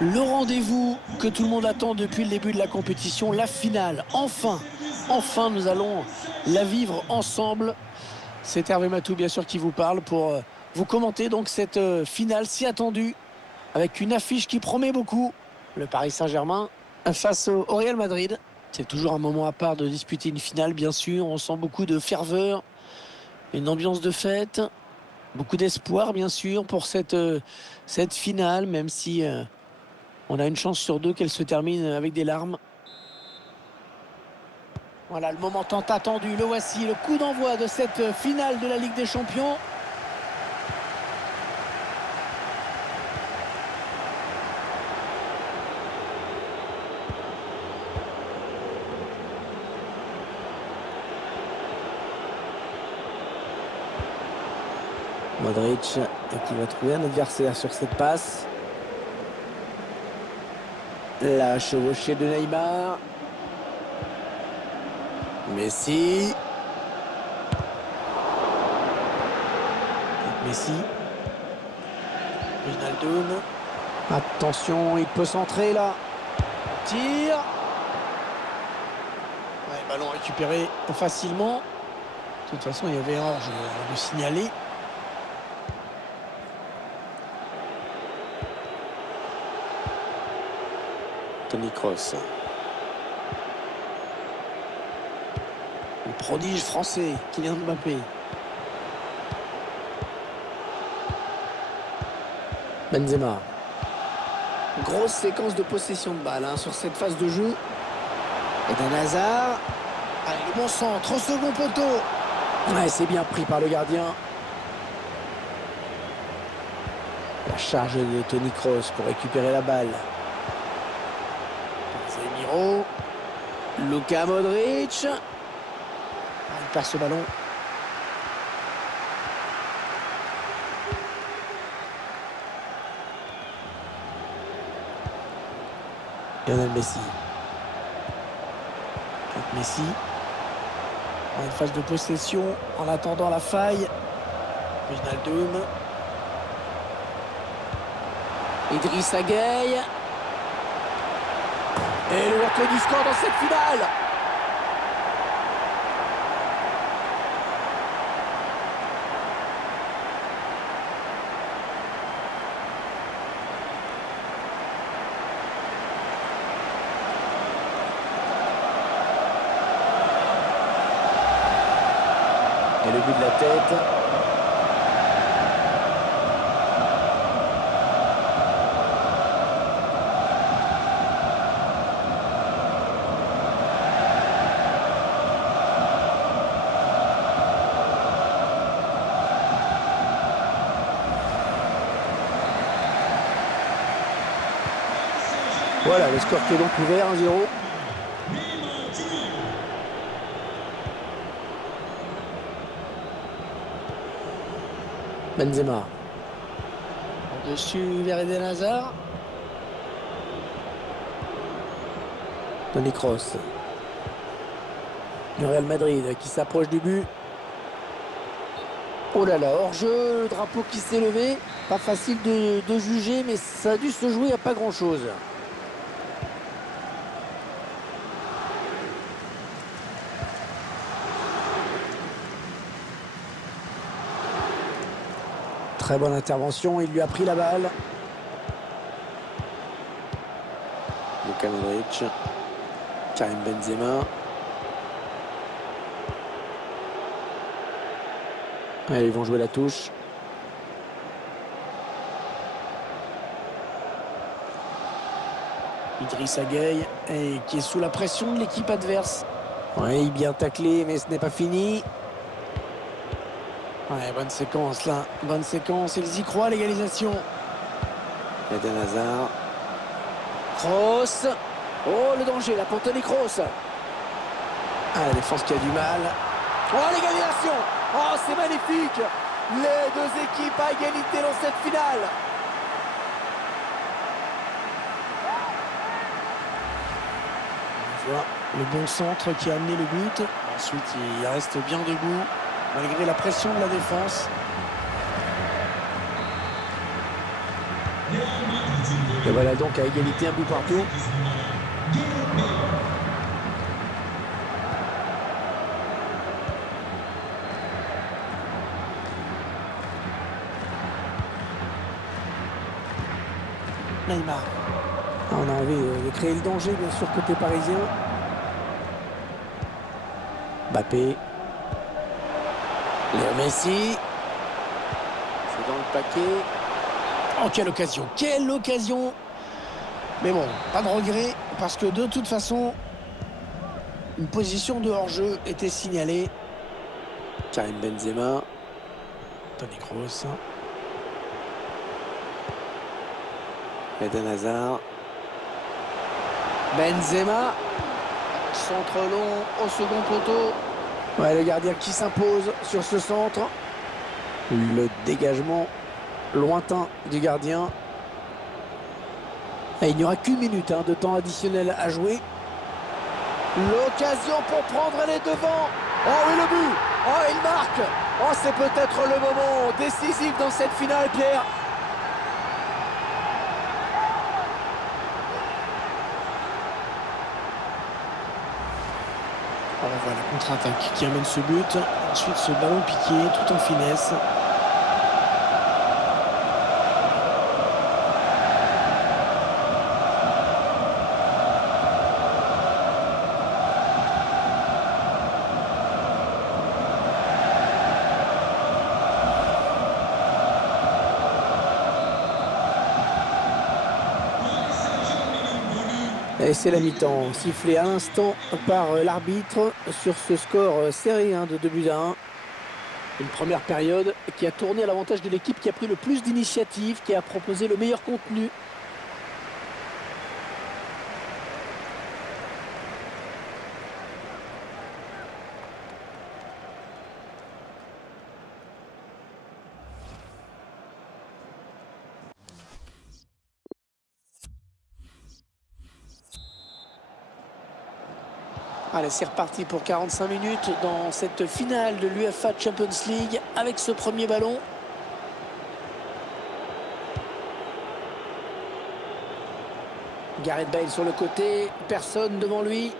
Le rendez-vous que tout le monde attend depuis le début de la compétition, la finale. Enfin, nous allons la vivre ensemble. C'est Hervé Matou, bien sûr, qui vous parle pour vous commenter donc cette finale si attendue, avec une affiche qui promet beaucoup. Le Paris Saint-Germain face au Real Madrid. C'est toujours un moment à part de disputer une finale, bien sûr. On sent beaucoup de ferveur, une ambiance de fête, beaucoup d'espoir, bien sûr, pour cette finale, même si on a une chance sur deux qu'elle se termine avec des larmes. Voilà le moment tant attendu, le voici, le coup d'envoi de cette finale de la Ligue des Champions. Modric qui va trouver un adversaire sur cette passe. La chevauchée de Neymar. Messi. Wijnaldum. Attention, il peut centrer là. Tir. Ouais, ballon récupéré facilement. De toute façon, il y avait erreur, je vais le signaler. Toni Kroos. Le prodige français, Kylian Mbappé. Benzema. Grosse séquence de possession de balle sur cette phase de jeu. Eden Hazard. Allez, le bon centre au second poteau. Ouais, c'est bien pris par le gardien. La charge de Toni Kroos pour récupérer la balle. Casemiro. Luka Modric. Il perd ce ballon. Lionel Messi. Messi. Une phase de possession en attendant la faille. Wijnaldum. Idrissa Gueye. Et l'ouverture du score dans cette finale. Et le but de la tête. Voilà, le score qui est donc ouvert, 1-0. Benzema. Au-dessus vers Eden Hazard. Toni Kroos. Le Real Madrid qui s'approche du but. Oh là là, hors-jeu, le drapeau qui s'est levé. Pas facile de juger, mais ça a dû se jouer à pas grand-chose. Très bonne intervention, il lui a pris la balle. Luka Modric. Karim Benzema. Allez, ils vont jouer la touche. Idrissa Gueye, qui est sous la pression de l'équipe adverse. Oui, bien taclé, mais ce n'est pas fini. Ouais, bonne séquence là, bonne séquence, ils y croient, l'égalisation. Eden Hazard. Kroos. Oh, le danger là pour Toni Kroos. Ah, la défense qui a du mal. Oh, l'égalisation. Oh, c'est magnifique. Les deux équipes à égalité dans cette finale. On voit le bon centre qui a amené le but. Ensuite, il reste bien debout, malgré la pression de la défense. Et voilà donc à égalité, un but partout. Neymar. On a envie de créer le danger, bien sûr, côté parisien. Mbappé. Léo Messi. C'est dans le paquet. Oh, quelle occasion! Quelle occasion! Mais bon, pas de regret, parce que de toute façon, une position de hors-jeu était signalée. Karim Benzema. Toni Kroos. Eden Hazard. Benzema. Centre long au second poteau. Ouais, le gardien qui s'impose sur ce centre. Le dégagement lointain du gardien. Et il n'y aura qu'une minute de temps additionnel à jouer. L'occasion pour prendre les devants. Oh oui, le but. Oh, il marque. Oh, c'est peut-être le moment décisif dans cette finale, Pierre. Alors voilà, contre-attaque qui amène ce but. Ensuite, ce ballon piqué tout en finesse. Et c'est la mi-temps, sifflé à l'instant par l'arbitre sur ce score serré de 2-1. Une première période qui a tourné à l'avantage de l'équipe qui a pris le plus d'initiative, qui a proposé le meilleur contenu. Allez, c'est reparti pour 45 minutes dans cette finale de l'UEFA Champions League avec ce premier ballon. Gareth Bale sur le côté, personne devant lui.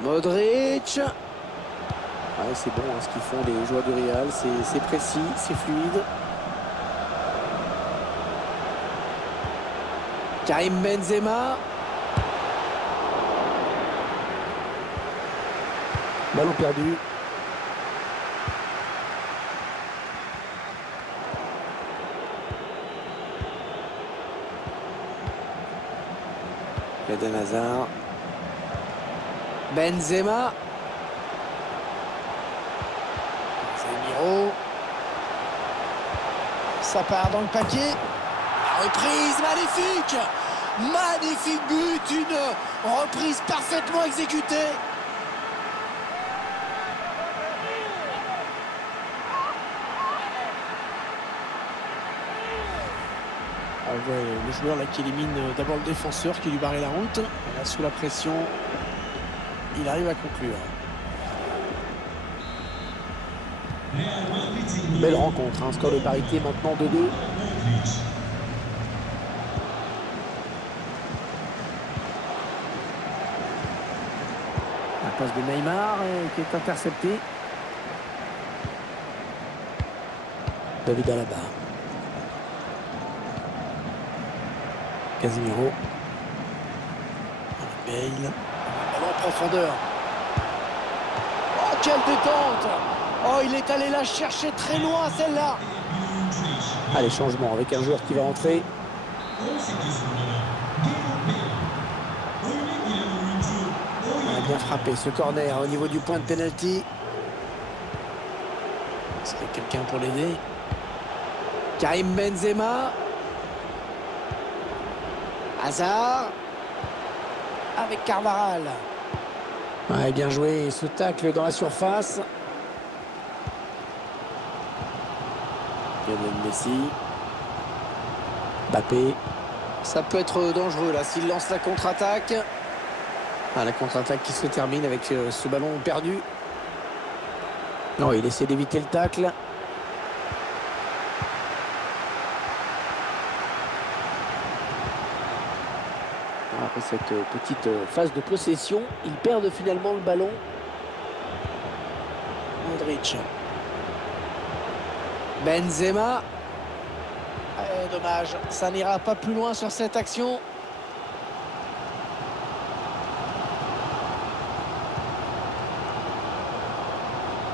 Modric. Ouais, c'est bon ce qu'ils font les joueurs du Real, c'est précis, c'est fluide. Karim Benzema. Ballon perdu. Eden Hazard. Benzema. Casemiro. Ça part dans le paquet. La reprise magnifique. Magnifique but. Une reprise parfaitement exécutée. Le joueur là qui élimine d'abord le défenseur qui lui barrait la route. Et là, sous la pression, il arrive à conclure. Belle rencontre, score de parité maintenant 2-2. La passe de Neymar qui est interceptée. David Alaba. Casemiro. Bale. Ballon en profondeur. Oh, quelle détente! Oh, il est allé la chercher très loin, celle-là. Allez, changement avec un joueur qui va entrer. On a bien frappé ce corner au niveau du point de pénalty. Est-ce qu'il y a quelqu'un pour l'aider? Karim Benzema. Hazard avec Carvajal. Ouais, bien joué, ce tacle dans la surface. Lionel Messi. Mbappé. Ça peut être dangereux là s'il lance la contre-attaque. La contre-attaque qui se termine avec ce ballon perdu. Non, il essaie d'éviter le tacle. Après cette petite phase de possession, ils perdent finalement le ballon. Modric. Benzema. Dommage, ça n'ira pas plus loin sur cette action.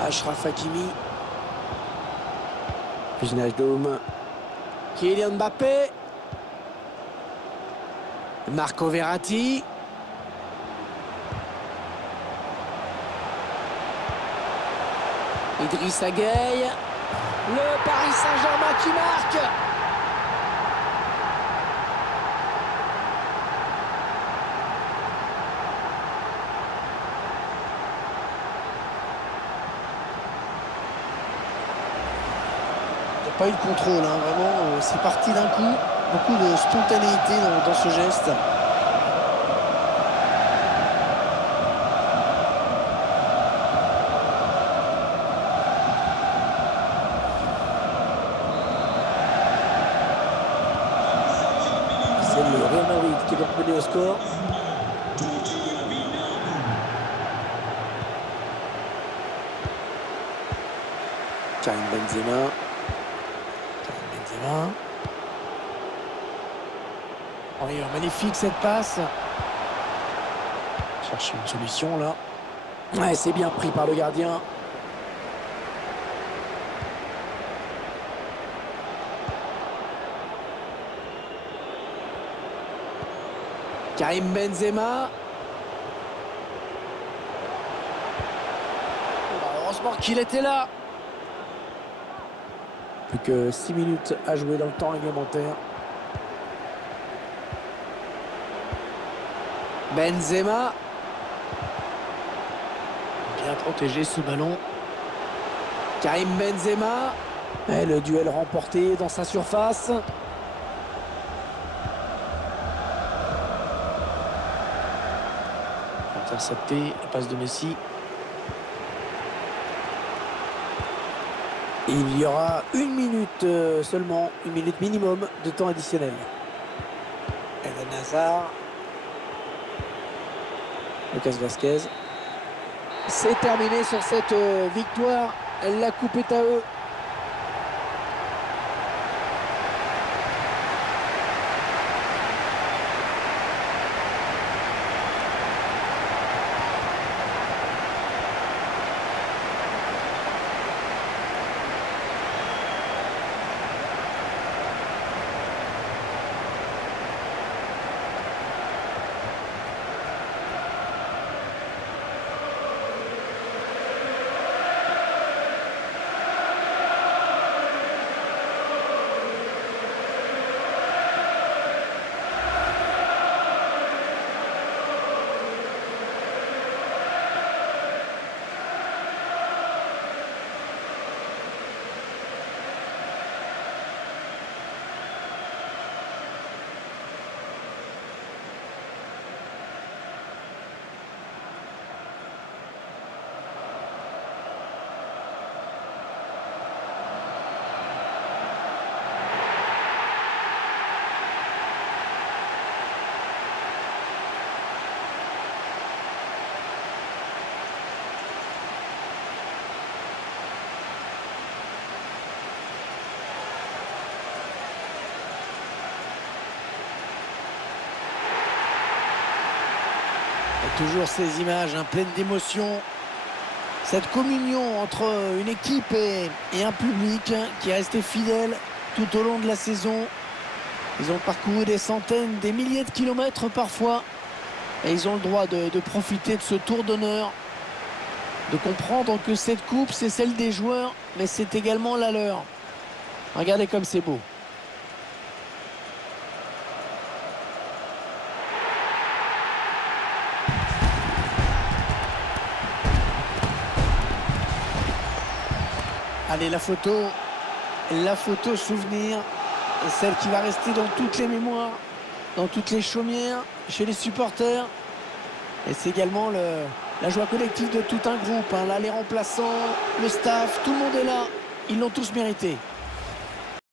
Achraf Hakimi. Wijnaldum. Kylian Mbappé. Marco Verratti. Idrissa Gueye. Le Paris Saint-Germain qui marque. Pas eu de contrôle, hein, vraiment, c'est parti d'un coup, beaucoup de spontanéité dans ce geste. C'est le Real Madrid qui est donc mené au score. Karim Benzema. Oui, magnifique cette passe. Chercher une solution là. Ouais, c'est bien pris par le gardien. Karim Benzema. Heureusement qu'il était là. Plus que 6 minutes à jouer dans le temps réglementaire. Benzema. Bien protégé ce ballon. Karim Benzema. Et le duel remporté dans sa surface. Intercepté, la passe de Messi. Il y aura 1 minute seulement, 1 minute minimum de temps additionnel. Eden Hazard. Lucas Vazquez. C'est terminé sur cette victoire. La coupe est à eux. Et toujours ces images pleines d'émotion. Cette communion entre une équipe et un public qui est resté fidèle tout au long de la saison. Ils ont parcouru des centaines, des milliers de kilomètres parfois. Et ils ont le droit de profiter de ce tour d'honneur. De comprendre que cette coupe, c'est celle des joueurs, mais c'est également la leur. Regardez comme c'est beau. Allez, la photo souvenir, et celle qui va rester dans toutes les mémoires, dans toutes les chaumières, chez les supporters. Et c'est également la joie collective de tout un groupe. Là, les remplaçants, le staff, tout le monde est là. Ils l'ont tous mérité.